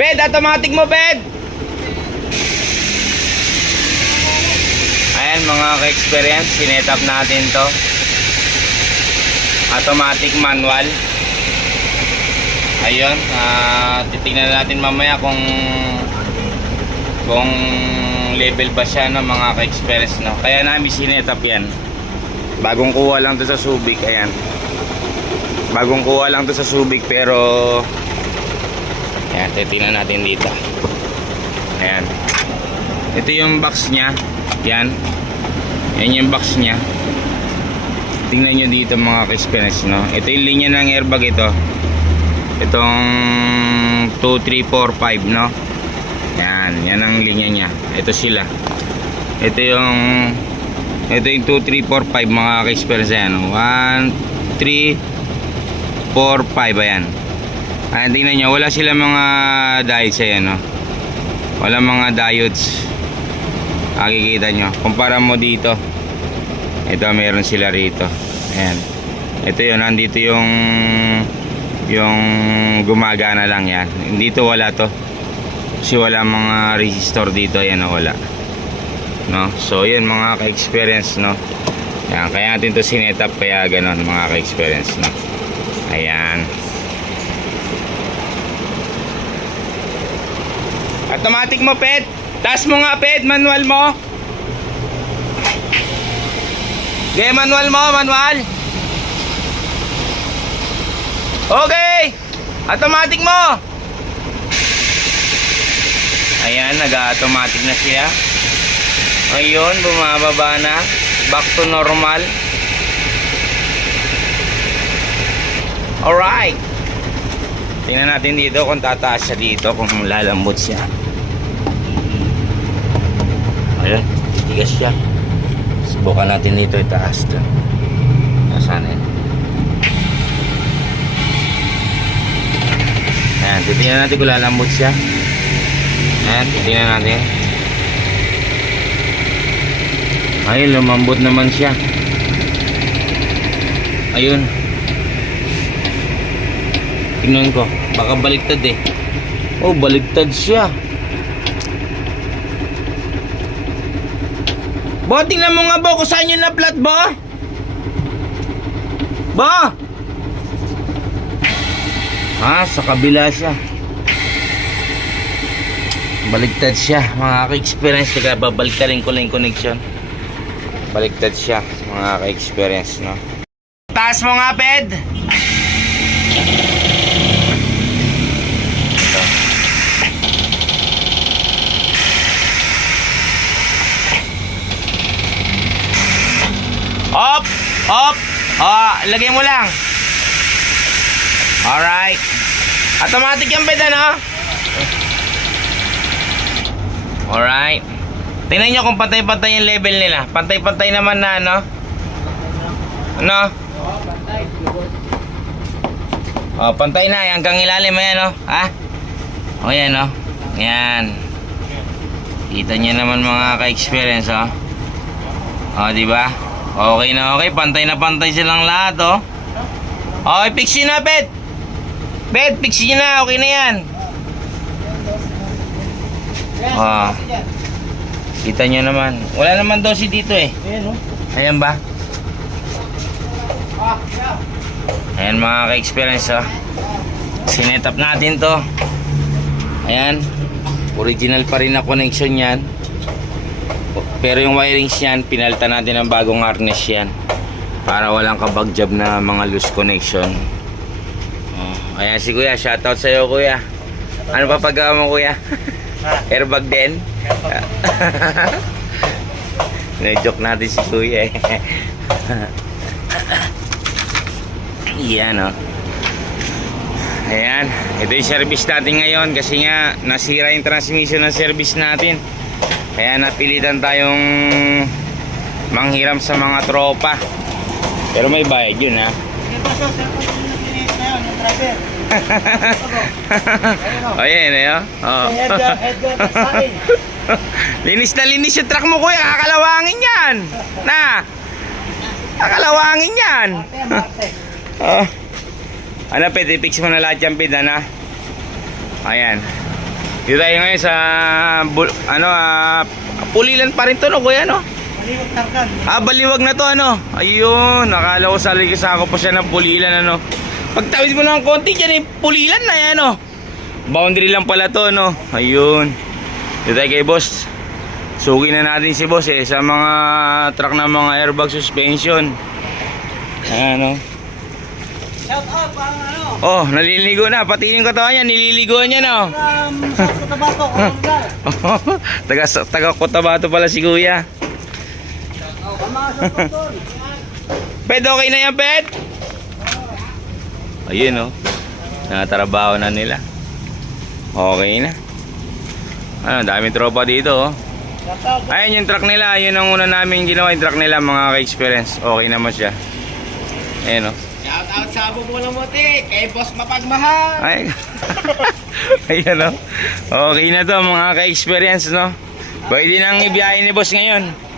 Ped, automatic mo, Ped. Ayan mga ka-experience, sinetap natin to. Automatic manual. Ayun, titignan natin mamaya kung level ba siya, no, mga ka-experience, no. Kaya namin sinetap yan. Bagong kuha lang to sa Subic. Ayan, bagong kuha lang to sa Subic, pero ayan, titignan natin dito. Ayan, ito yung box nya. Yan, yan yung box nya. Tingnan nyo dito mga ka-experience, no. Ito yung linya ng airbag ito. Itong 2, 3, 4, 5, no. Yan, yan ang linya nya. Ito sila. Ito yung 2, 3, 4, 5 mga ka-experience. Ayan, 1, 3, 4, 5. Ayan. Ayan, tingnan nyo, wala sila mga diodes. Ayan, no. Wala mga diodes. Makikita nyo. Kumpara mo dito. Ito, meron sila rito. Ayan. Ito yun, nandito yung gumagana lang yan. Dito wala to. Kasi wala mga resistor dito. Ayan, wala. No? So, yan mga ka-experience, no? Ayan, kaya natin to sinetap. Kaya ganon mga ka-experience, no? Ayan. Automatic mo, Pet. Taas mo nga, Pet. Manual mo. Okay, manual mo, manual. Okay. Automatic mo. Ayan, nag-automatic na siya. Ayun, bumababa na. Back to normal. Alright. Tingnan natin dito kung tataas siya dito, kung lalambot siya. Ayan, titigas siya. Subukan natin dito itaas doon. Nasaan yun? Ayan, titingnan natin kung lalambot siya. Ayan, titingnan natin. Ayun, lumambot naman siya. Ayun. Tingnan ko, baka baliktad eh. Oh, baliktad siya. Bo, tingnan mo nga, Bo, kung saan yun na flat, Bo. Bo! Sa kabila siya. Baliktad siya, mga ka-experience. Kaya babaliktarin ko lang yung connection. Baliktad siya, mga ka-experience, no? Taas mo nga, Ped. Op! Op! Lagay mo lang. Alright. Automatic yung bed, ano? Alright. Tingnan nyo kung pantay-pantay yung level nila. Pantay-pantay naman na, ano? Ano? Pantay na. Hanggang ilalim, ayan, no? Ha? Ayan, no? Ayan. Kita nyo naman mga ka-experience, oh. Diba? Okay na, okay. Pantay na pantay silang lahat, oh. Okay, fix yun na, Pet. Pet, fix yun na. Okay na yan. Kita nyo naman. Wala naman dosi dito, eh. Ayan ba? Ayan mga ka-experience, oh. Sinetap natin to. Ayan. Original pa rin na connection yan. Pero yung wirings yan, pinalitan natin ng bagong harness yan. Para walang kabag-job na mga loose connection. Ayan si Kuya, shoutout sa'yo, Kuya. Ano pa paggawa mo, Kuya? Airbag din? Na-joke natin si Kuya, eh. Yan, oh. Ayan, ito yung service natin ngayon. Kasi nga, nasira yung transmission ng service natin. Kaya napilitan tayong manghiram sa mga tropa. Pero may bayad yun, ha? O yan, eh, oh. Linis na linis yung truck mo, Kuya. Kakalawangin yan. Na. Kakalawangin yan. Ano, pwede fix mo na lahat yan, Pid, na. Ayan. Dito tayo ngayon sa Pulilan pa rin to, no, kuya, no? Baliwag Targan. Baliwag na to, ano? Ayun, nakala ko ako pa siya ng Pulilan, ano? Pagtawid mo ng konti dyan, Pulilan na yan, no? Boundary lang pala to, no? Ayun. Dito tayo kay boss. Sugi na natin si boss, sa mga truck na mga airbag suspension. Ayan, no? Shout out, parang ano. Oh, naliligo na. Pati yung katawan niya, nililigo niya, no? Sa Cotabato, Colonel. taga Cotabato pala si kuya. Ang mga support doon. Ped, okay na yan, Ped? Ayun, oh. Nakatrabaho na nila. Okay na. Ano, daming tropa dito, oh. Shout out. Ayun yung truck nila. Ayun ang una namin ginawa yung truck nila, mga ka-experience. Okay naman siya. Ayun, oh. Shout out sa abo mo ng muti. Kay Boss Mapagmahal. Ay. Ayun, oh. Okay na to, mga ka-experience, no? Pwede nang ibiyahin ni boss ngayon.